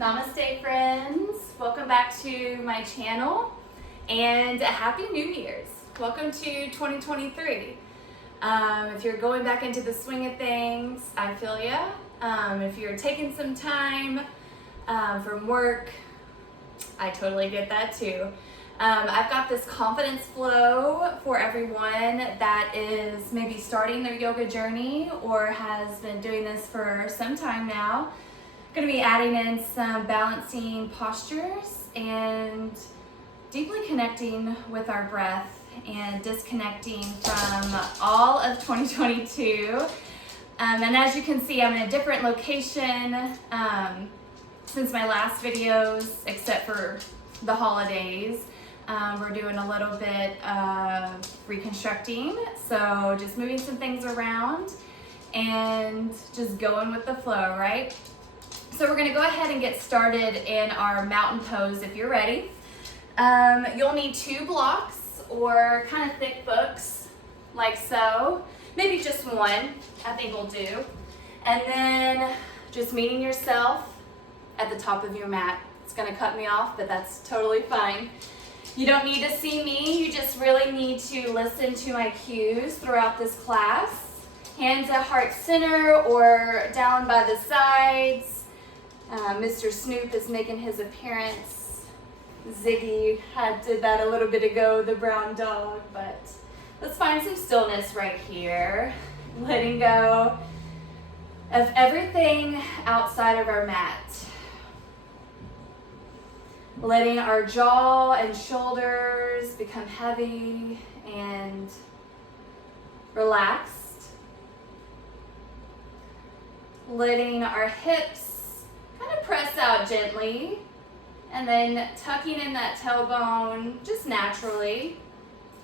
Namaste friends, welcome back to my channel and a happy New Year's. Welcome to 2023. If you're going back into the swing of things, I feel ya. If you're taking some time from work, I totally get that too. I've got this confidence flow for everyone that is maybe starting their yoga journey or has been doing this for some time now. Going to be adding in some balancing postures and deeply connecting with our breath and disconnecting from all of 2022. And as you can see, I'm in a different location since my last videos, except for the holidays. We're doing a little bit of reconstructing, so just moving some things around and just going with the flow, right? So we're gonna go ahead and get started in our mountain pose if you're ready. You'll need 2 blocks or kind of thick books, like so. Maybe just one, I think will do. And then just meeting yourself at the top of your mat. It's gonna cut me off, but that's totally fine. You don't need to see me, you just really need to listen to my cues throughout this class. Hands at heart center or down by the sides. Mr. Snoop is making his appearance. Ziggy did that a little bit ago, the brown dog, but let's find some stillness right here. Letting go of everything outside of our mat. Letting our jaw and shoulders become heavy and relaxed. Letting our hips kind of press out gently, and then tucking in that tailbone just naturally,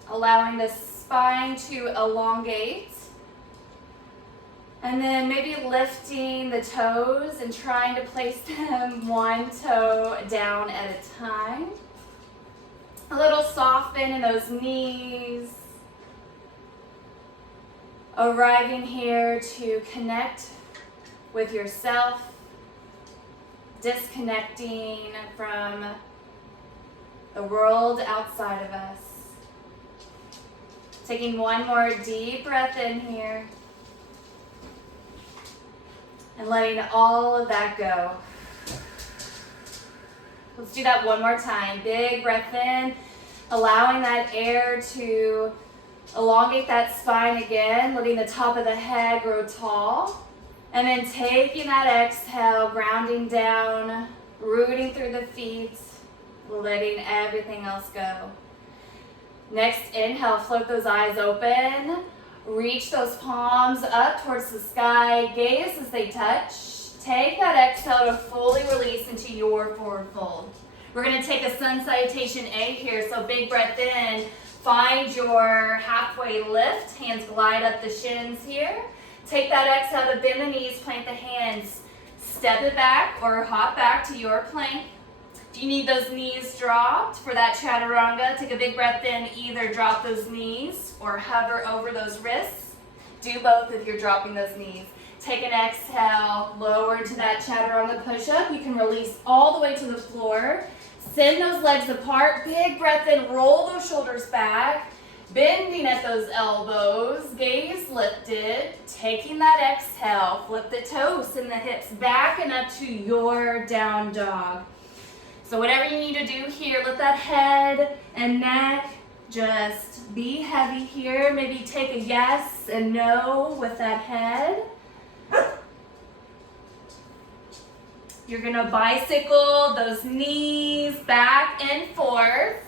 allowing the spine to elongate, and then maybe lifting the toes and trying to place them one toe down at a time. A little soft bend in those knees. Arriving here to connect with yourself. Disconnecting from the world outside of us. Taking one more deep breath in here. And letting all of that go. Let's do that one more time. Big breath in, allowing that air to elongate that spine again, letting the top of the head grow tall. And then taking that exhale, grounding down, rooting through the feet, letting everything else go. Next, inhale, float those eyes open. Reach those palms up towards the sky, gaze as they touch. Take that exhale to fully release into your forward fold. We're gonna take a sun salutation A here, so big breath in. Find your halfway lift, hands glide up the shins here. Take that exhale to bend the knees, plant the hands, step it back or hop back to your plank. If you need those knees dropped for that chaturanga, take a big breath in, either drop those knees or hover over those wrists. Do both if you're dropping those knees. Take an exhale, lower to that chaturanga push-up. You can release all the way to the floor. Send those legs apart, big breath in, roll those shoulders back. Bending at those elbows, gaze lifted, taking that exhale, flip the toes, send the hips back and up to your down dog. So whatever you need to do here, let that head and neck just be heavy here. Maybe take a yes and no with that head. You're gonna bicycle those knees back and forth.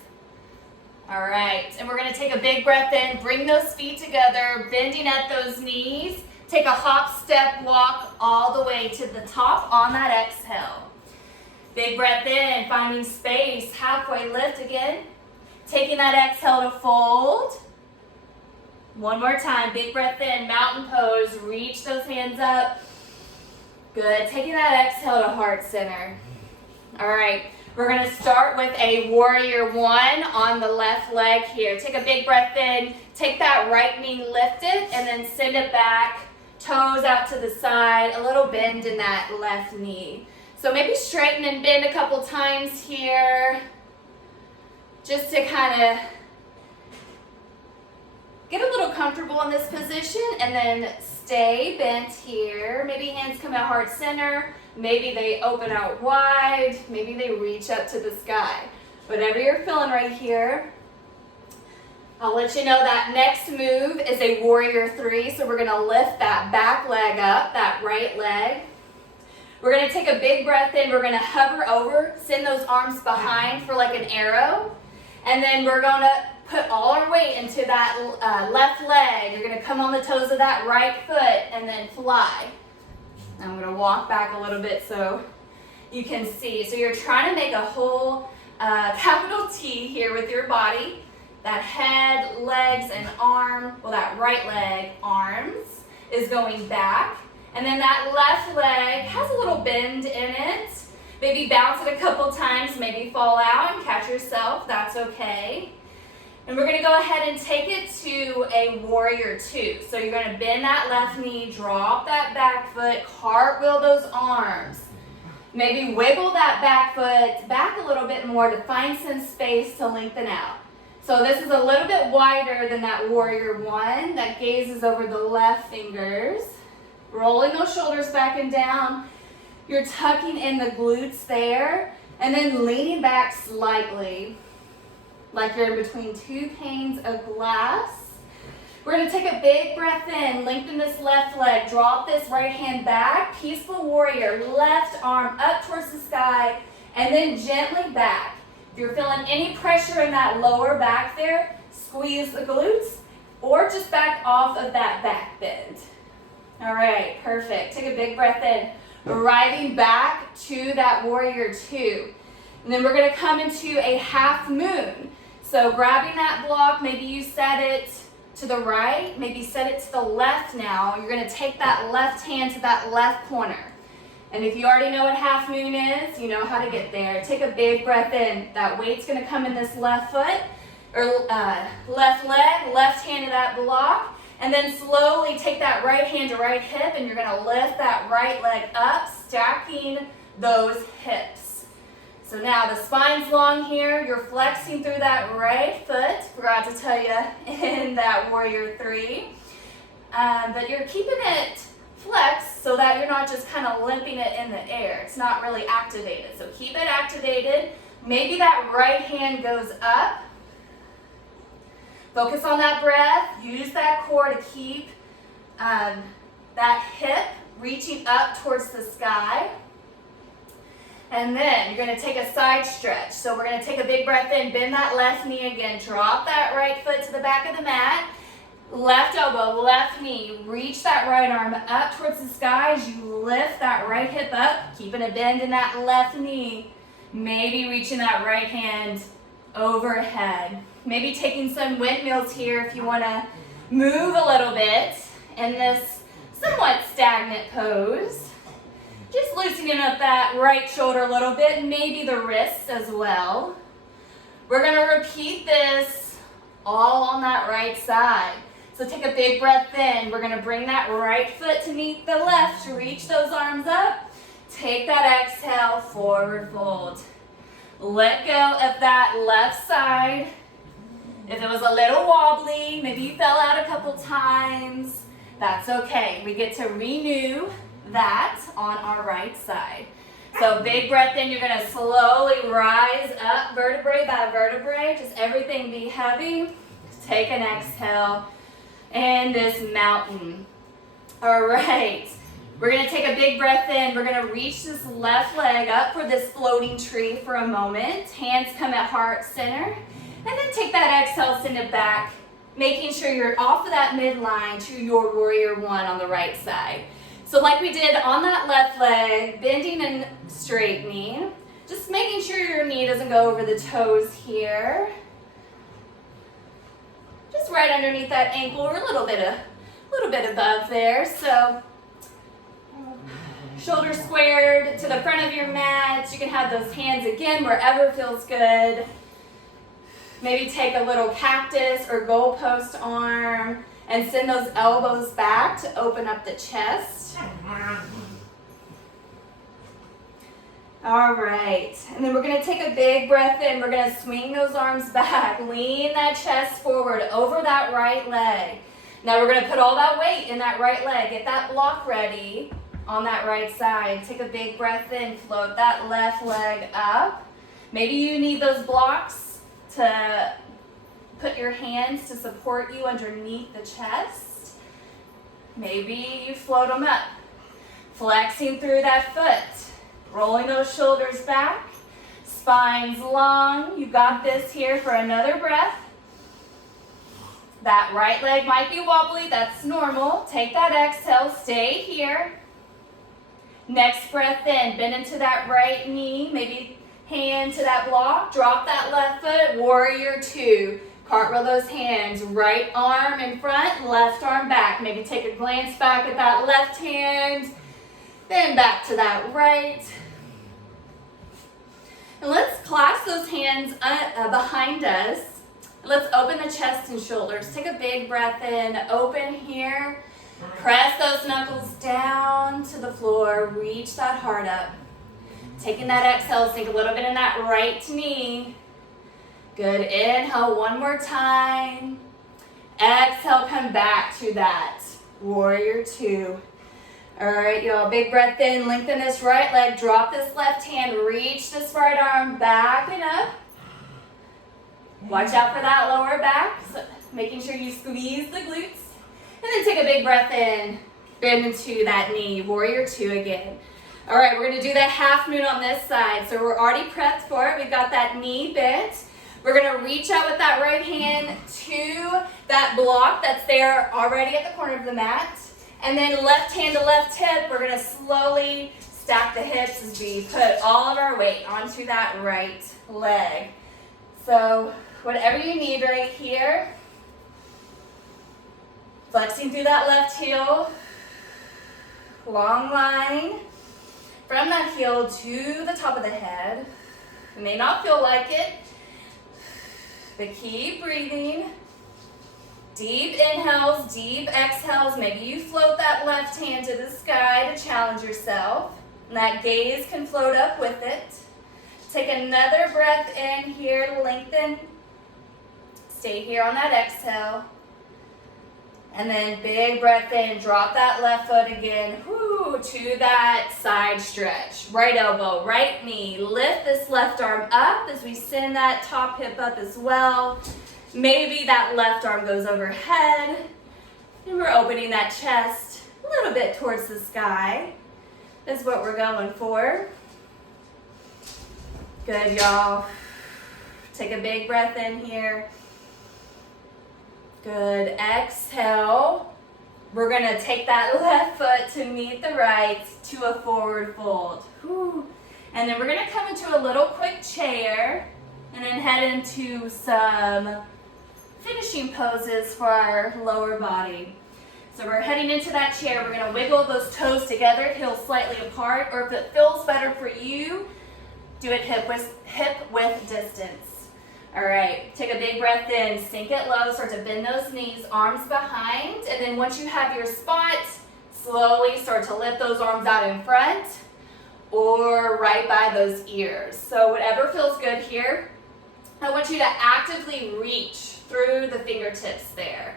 All right, and we're gonna take a big breath in, bring those feet together, bending at those knees. Take a hop, step, walk all the way to the top on that exhale. Big breath in, finding space, halfway lift again. Taking that exhale to fold. One more time, big breath in, mountain pose, reach those hands up. Good, taking that exhale to heart center. All right. We're gonna start with a warrior 1 on the left leg here. Take a big breath in, take that right knee, lift it, and then send it back, toes out to the side, a little bend in that left knee. So maybe straighten and bend a couple times here, just to kind of get a little comfortable in this position, and then stay bent here. Maybe hands come out heart center, maybe they open out wide, maybe they reach up to the sky. Whatever you're feeling right here. I'll let you know that next move is a warrior three. So we're gonna lift that back leg up, that right leg. We're gonna take a big breath in, we're gonna hover over, send those arms behind for like an arrow. And then we're gonna put all our weight into that left leg. You're gonna come on the toes of that right foot and then fly. I'm gonna walk back a little bit so you can see. So you're trying to make a whole capital T here with your body. That head, legs, and arm, well that right leg, arms, is going back. And then that left leg has a little bend in it. Maybe bounce it a couple times, maybe fall out and catch yourself, that's okay. And we're gonna go ahead and take it to a warrior two. So you're gonna bend that left knee, drop that back foot, cartwheel those arms. Maybe wiggle that back foot back a little bit more to find some space to lengthen out. So this is a little bit wider than that warrior one that gazes over the left fingers. Rolling those shoulders back and down. You're tucking in the glutes there and then leaning back slightly like you're in between two panes of glass. We're going to take a big breath in, lengthen this left leg, drop this right hand back, peaceful warrior, left arm up towards the sky, and then gently back. If you're feeling any pressure in that lower back there, squeeze the glutes or just back off of that back bend. All right, perfect. Take a big breath in, arriving back to that warrior two. And then we're gonna come into a half moon. So grabbing that block, maybe you set it to the right, maybe set it to the left now. You're gonna take that left hand to that left corner. And if you already know what half moon is, you know how to get there. Take a big breath in. That weight's gonna come in this left foot, or left leg, left hand to that block. And then slowly take that right hand to right hip, and you're gonna lift that right leg up, stacking those hips. So now the spine's long here, you're flexing through that right foot, forgot to tell you in that warrior three. But you're keeping it flexed so that you're not just kind of limping it in the air. It's not really activated, so keep it activated. Maybe that right hand goes up. Focus on that breath, use that core to keep that hip reaching up towards the sky. And then you're gonna take a side stretch. So we're gonna take a big breath in, bend that left knee again, drop that right foot to the back of the mat, left elbow, left knee, reach that right arm up towards the sky as you lift that right hip up, keeping a bend in that left knee, maybe reaching that right hand overhead. Maybe taking some windmills here if you want to move a little bit in this somewhat stagnant pose. Just loosening up that right shoulder a little bit, maybe the wrists as well. We're going to repeat this all on that right side. So take a big breath in. We're going to bring that right foot to meet the left to reach those arms up. Take that exhale, forward fold. Let go of that left side. If it was a little wobbly, maybe you fell out a couple times, that's okay. We get to renew that on our right side. So big breath in, you're gonna slowly rise up vertebrae by vertebrae, just everything be heavy. Take an exhale and this mountain. All right, we're gonna take a big breath in. We're gonna reach this left leg up for this floating tree for a moment. Hands come at heart center. And then take that exhale, send it back, making sure you're off of that midline to your warrior one on the right side. So like we did on that left leg, bending and straightening, just making sure your knee doesn't go over the toes here. Just right underneath that ankle or a little bit above there. So shoulders squared to the front of your mat. You can have those hands again wherever feels good. Maybe take a little cactus or goalpost arm and send those elbows back to open up the chest. All right, and then we're gonna take a big breath in. We're gonna swing those arms back, lean that chest forward over that right leg. Now we're gonna put all that weight in that right leg. Get that block ready on that right side. Take a big breath in, float that left leg up. Maybe you need those blocks to put your hands to support you underneath the chest. Maybe you float them up. Flexing through that foot. Rolling those shoulders back, spine's long. You got this here for another breath. That right leg might be wobbly, that's normal. Take that exhale, stay here. Next breath in, bend into that right knee, maybe hand to that block, drop that left foot, warrior two. Cartwheel those hands, right arm in front, left arm back. Maybe take a glance back at that left hand, then back to that right. And let's clasp those hands behind us. Let's open the chest and shoulders. Take a big breath in, open here. Press those knuckles down to the floor. Reach that heart up. Taking that exhale, sink a little bit in that right knee. Good, inhale one more time. Exhale, come back to that warrior two. All right, y'all, big breath in, lengthen this right leg, drop this left hand, reach this right arm back and up. Watch out for that lower back, so making sure you squeeze the glutes. And then take a big breath in, bend into that knee, warrior two again. All right, we're gonna do that half moon on this side. So we're already prepped for it. We've got that knee bent. We're gonna reach out with that right hand to that block that's there already at the corner of the mat. And then left hand to left hip, we're gonna slowly stack the hips as we put all of our weight onto that right leg. So whatever you need right here. Flexing through that left heel. Long line from that heel to the top of the head. It may not feel like it, but keep breathing. Deep inhales, deep exhales. Maybe you float that left hand to the sky to challenge yourself. And that gaze can float up with it. Take another breath in here, lengthen. Stay here on that exhale. And then big breath in, drop that left foot again, to that side stretch. Right elbow, right knee. Lift this left arm up as we send that top hip up as well. Maybe that left arm goes overhead. And we're opening that chest a little bit towards the sky. That's what we're going for. Good, y'all. Take a big breath in here. Good, exhale. We're gonna take that left foot to meet the right to a forward fold. And then we're gonna come into a little quick chair and then head into some finishing poses for our lower body. So we're heading into that chair. We're gonna wiggle those toes together, heels slightly apart, or if it feels better for you, do it hip width distance. All right, take a big breath in, sink it low, start to bend those knees, arms behind, and then once you have your spot, slowly start to lift those arms out in front or right by those ears. So whatever feels good here, I want you to actively reach through the fingertips there.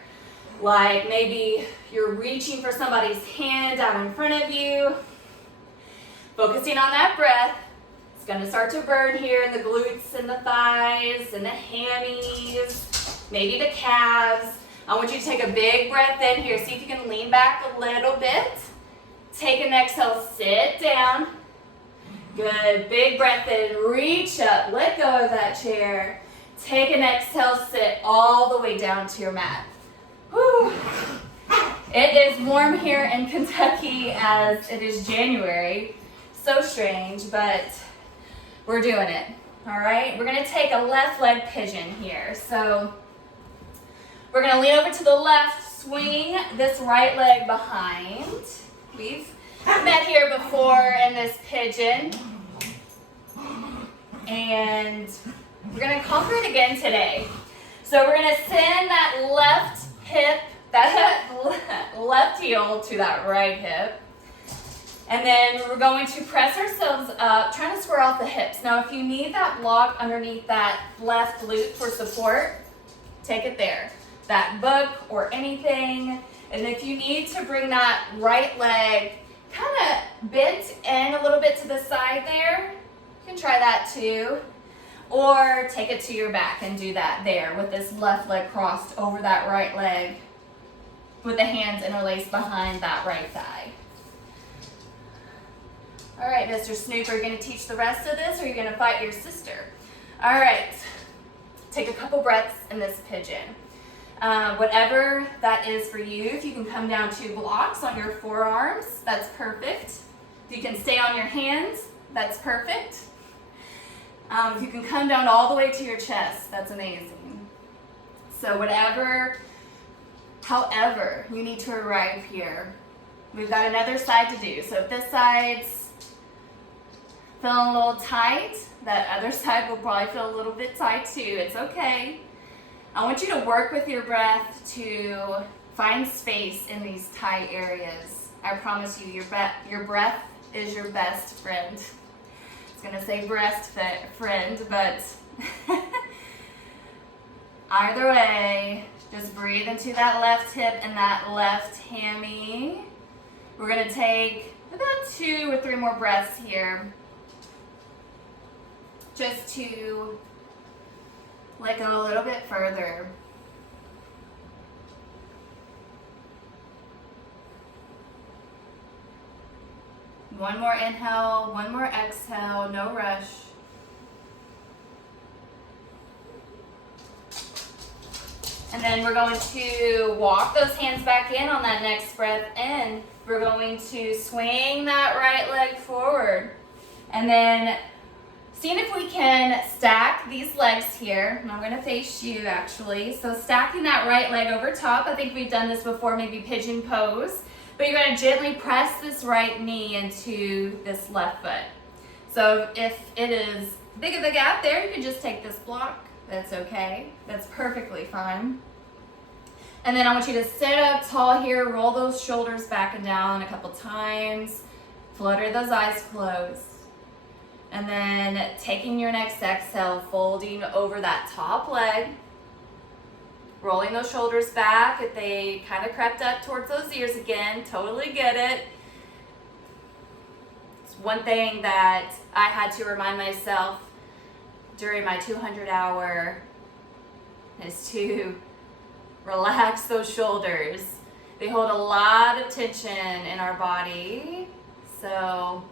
Like maybe you're reaching for somebody's hand out in front of you, focusing on that breath. It's gonna start to burn here in the glutes and the thighs and the hammies, maybe the calves. I want you to take a big breath in here. See if you can lean back a little bit. Take an exhale, sit down. Good, big breath in, reach up, let go of that chair. Take an exhale, sit all the way down to your mat. Whew. It is warm here in Kentucky as it is January. So strange, but we're doing it. All right, we're gonna take a left leg pigeon here. So we're gonna lean over to the left, swing this right leg behind. We've met here before in this pigeon. And we're gonna conquer it again today. So we're gonna send that left hip, that left heel to that right hip. And then we're going to press ourselves up, trying to square off the hips. Now, if you need that block underneath that left glute for support, take it there. That book or anything. And if you need to bring that right leg kind of bent in a little bit to the side there, you can try that too. Or take it to your back and do that there with this left leg crossed over that right leg with the hands interlaced behind that right thigh. All right, Mr. Snoop, are you going to teach the rest of this or are you going to fight your sister? All right, take a couple breaths in this pigeon. Whatever that is for you, if you can come down 2 blocks on your forearms, that's perfect. If you can stay on your hands, that's perfect. If you can come down all the way to your chest, that's amazing. So however you need to arrive here. We've got another side to do. So if this side's feeling a little tight, that other side will probably feel a little bit tight too. It's okay. I want you to work with your breath to find space in these tight areas. I promise you, your breath is your best friend. I was gonna say breast friend, but either way, just breathe into that left hip and that left hammy. We're gonna take about 2 or 3 more breaths here, just to let go a little bit further. One more inhale, one more exhale, no rush. And then we're going to walk those hands back in on that next breath in. We're going to swing that right leg forward. And then seeing if we can stack these legs here. And I'm going to face you actually. So stacking that right leg over top. I think we've done this before, maybe pigeon pose. But you're going to gently press this right knee into this left foot. So if it is big of a gap there, you can just take this block. That's okay. That's perfectly fine. And then I want you to sit up tall here, roll those shoulders back and down a couple times, flutter those eyes closed. And then taking your next exhale, folding over that top leg, rolling those shoulders back if they kind of crept up towards those ears again. Totally get it. It's one thing that I had to remind myself during my 200-hour is to relax those shoulders. They hold a lot of tension in our body. So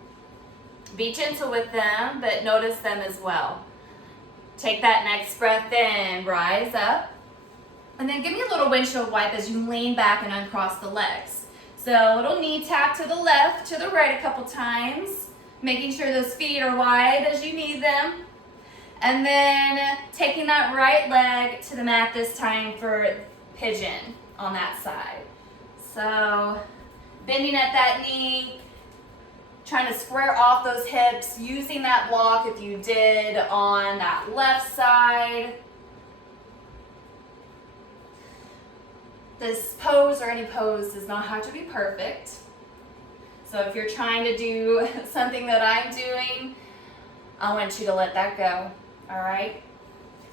be gentle with them, but notice them as well. Take that next breath in, rise up. And then give me a little windshield wipe as you lean back and uncross the legs. So a little knee tap to the left, to the right a couple times, making sure those feet are wide as you need them. And then taking that right leg to the mat this time for pigeon on that side. So bending at that knee, trying to square off those hips, using that block if you did on that left side. This pose or any pose does not have to be perfect. So if you're trying to do something that I'm doing, I want you to let that go, all right?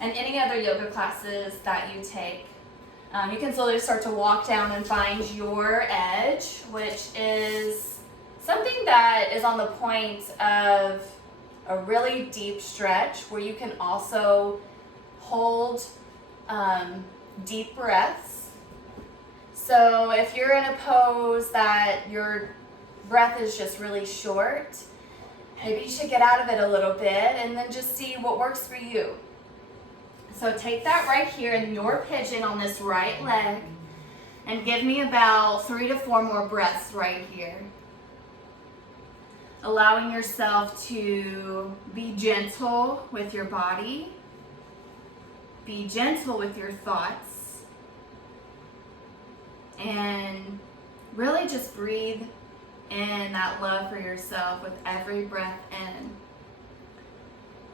And any other yoga classes that you take, you can slowly start to walk down and find your edge, which is something that is on the point of a really deep stretch where you can also hold deep breaths. So if you're in a pose that your breath is just really short, maybe you should get out of it a little bit and then just see what works for you. So take that right here in your pigeon on this right leg and give me about 3 to 4 more breaths right here. Allowing yourself to be gentle with your body, be gentle with your thoughts, and really just breathe in that love for yourself with every breath in.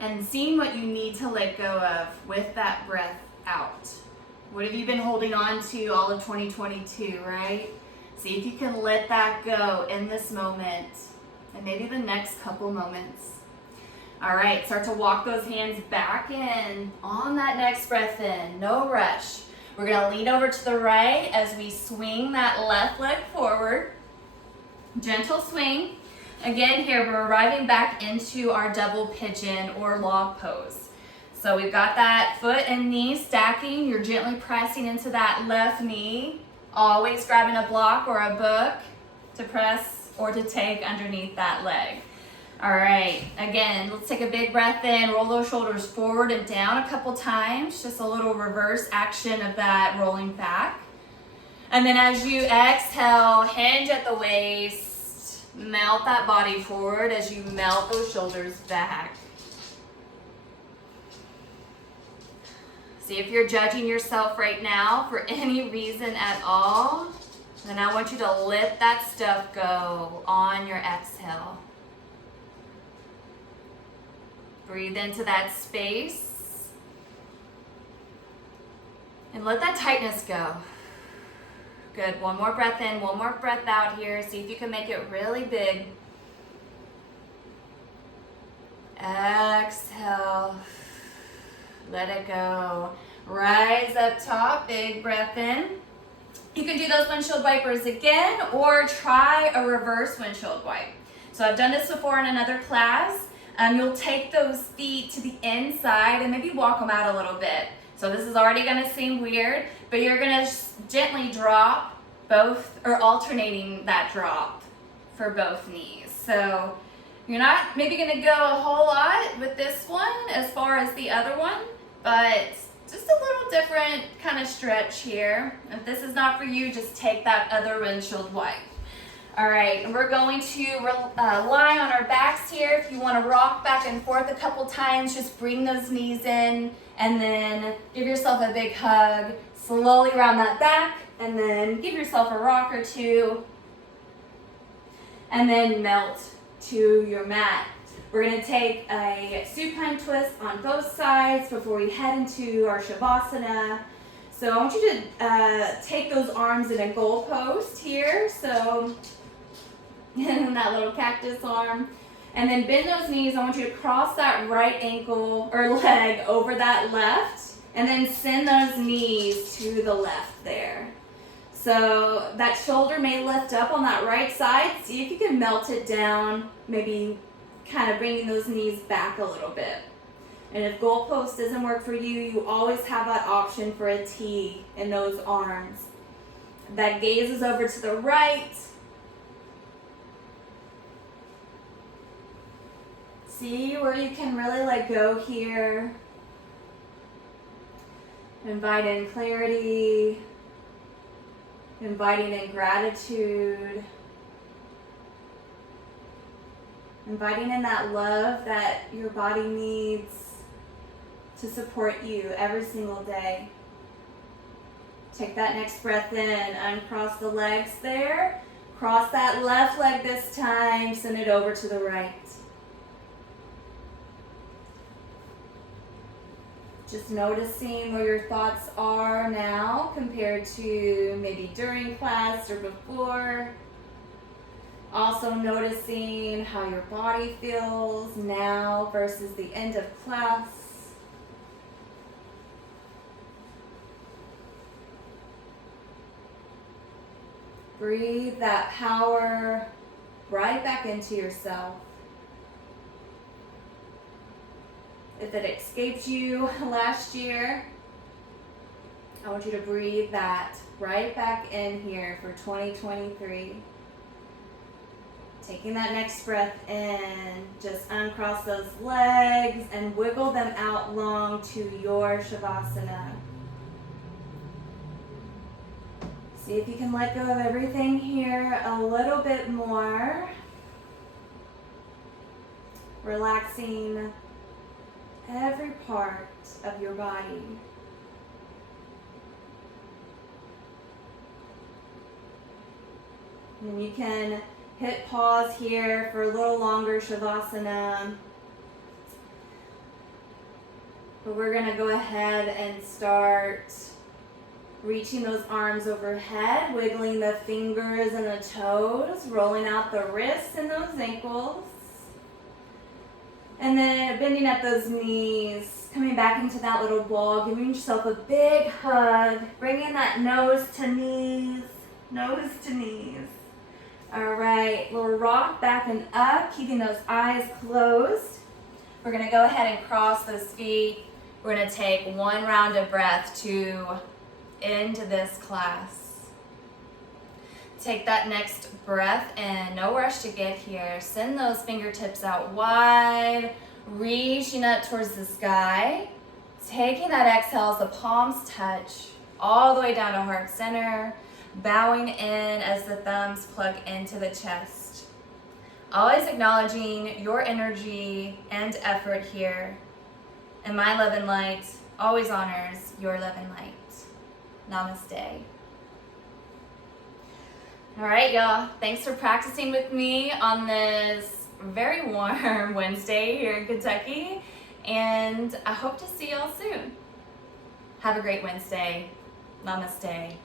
And seeing what you need to let go of with that breath out. What have you been holding on to all of 2022, right? See if you can let that go in this moment and maybe the next couple moments. All right, start to walk those hands back in on that next breath in, no rush. We're gonna lean over to the right as we swing that left leg forward. Gentle swing. Again, here we're arriving back into our double pigeon or log pose. So we've got that foot and knee stacking. You're gently pressing into that left knee, always grabbing a block or a book to press or to take underneath that leg. All right, again, let's take a big breath in, roll those shoulders forward and down a couple times, just a little reverse action of that rolling back. And then as you exhale, hinge at the waist, melt that body forward as you melt those shoulders back. See if you're judging yourself right now for any reason at all, then I want you to let that stuff go on your exhale. Breathe into that space and let that tightness go. Good, one more breath in, one more breath out here. See if you can make it really big. Exhale, let it go. Rise up top, big breath in. You can do those windshield wipers again or try a reverse windshield wipe. So I've done this before in another class. You'll take those feet to the inside and maybe walk them out a little bit. So this is already gonna seem weird, but you're gonna gently drop both, or alternating that drop for both knees. So you're not maybe gonna go a whole lot with this one as far as the other one, but just a little different kind of stretch here. If this is not for you, just take that other windshield wipe. All right, and we're going to lie on our backs here. If you want to rock back and forth a couple times, just bring those knees in and then give yourself a big hug. Slowly round that back and then give yourself a rock or two and then melt to your mat. We're going to take a supine twist on both sides before we head into our Shavasana. So I want you to take those arms in a goalpost here. So that little cactus arm. And then bend those knees. I want you to cross that right ankle or leg over that left. And then send those knees to the left there. So that shoulder may lift up on that right side. See if you can melt it down. Maybe kind of bringing those knees back a little bit. And if goalpost doesn't work for you, you always have that option for a T in those arms. That gaze is over to the right. See where you can really let go here. Invite in clarity. Inviting in gratitude. Inviting in that love that your body needs to support you every single day. Take that next breath in, uncross the legs there. Cross that left leg this time, send it over to the right. Just noticing where your thoughts are now compared to maybe during class or before. Also noticing how your body feels now versus the end of class. Breathe that power right back into yourself. If it escaped you last year, I want you to breathe that right back in here for 2023. Taking that next breath in, just uncross those legs and wiggle them out long to your Shavasana. See if you can let go of everything here a little bit more. Relaxing every part of your body. And you can hit pause here for a little longer Shavasana. But we're going to go ahead and start Reaching those arms overhead, wiggling the fingers and the toes, rolling out the wrists and those ankles. And then bending at those knees, coming back into that little ball, giving yourself a big hug, bringing that nose to knees, nose to knees. All right, little rock back and up, keeping those eyes closed. We're gonna go ahead and cross those feet. We're gonna take one round of breath to end this class. Take that next breath in, no rush to get here. Send those fingertips out wide, reaching up towards the sky. Taking that exhale as the palms touch all the way down to heart center, bowing in as the thumbs plug into the chest. Always acknowledging your energy and effort here. And my love and light always honors your love and light. Namaste. All right, y'all. Thanks for practicing with me on this very warm Wednesday here in Kentucky. And I hope to see y'all soon. Have a great Wednesday. Namaste.